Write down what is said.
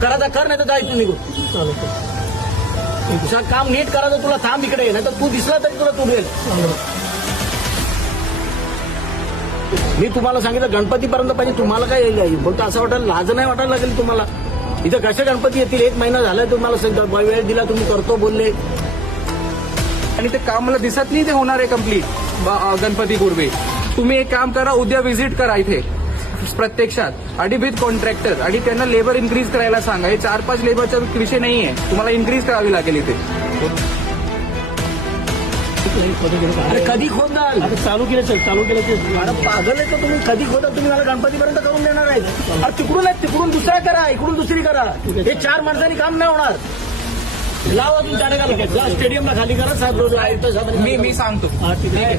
करायचा कर, नाही तर जा इथून निघून. तुझं काम नीट करायचं, तुला थांब इकडे, नाही तर तू दिसला तरी तुला तुडेल. मी तुम्हाला सांगितलं गणपतीपर्यंत पाहिजे. तुम्हाला काय येईल फक्त असं वाटायला, लाज नाही वाटायला लागेल तुम्हाला. इथं कसे गणपती येतील? 1 महिना झालाय तुम्हाला वेळ दिला, तुम्ही करतो बोलले, आणि ते काम मला दिसत नाही ते होणार आहे कम्प्लीट गणपतीपूर्वी. तुम्ही एक काम करा, उद्या व्हिजिट करा इथे प्रत्यक्षात आणि विथ कॉन्ट्रॅक्टर, आणि त्यांना लेबर इन्क्रीज करायला सांगा. हे 4-5 लेबरचा विषय नाहीये, तुम्हाला इन्क्रीज करावी लागेल इथे. अरे कधी खोदाल? चालू केलं. अरे पागल आहे तर तुम्ही, कधी खोदाल? तुम्ही मला गणपतीपर्यंत करून देणार आहे? अरे तिकडून आहे, तिकडून दुसरा करा, इकडून दुसरी करा. हे 4 माणसांनी काम नाही होणार. लावा तुमच्या स्टेडियमला खाली करा साहेब. मी सांगतो. ठीक आहे.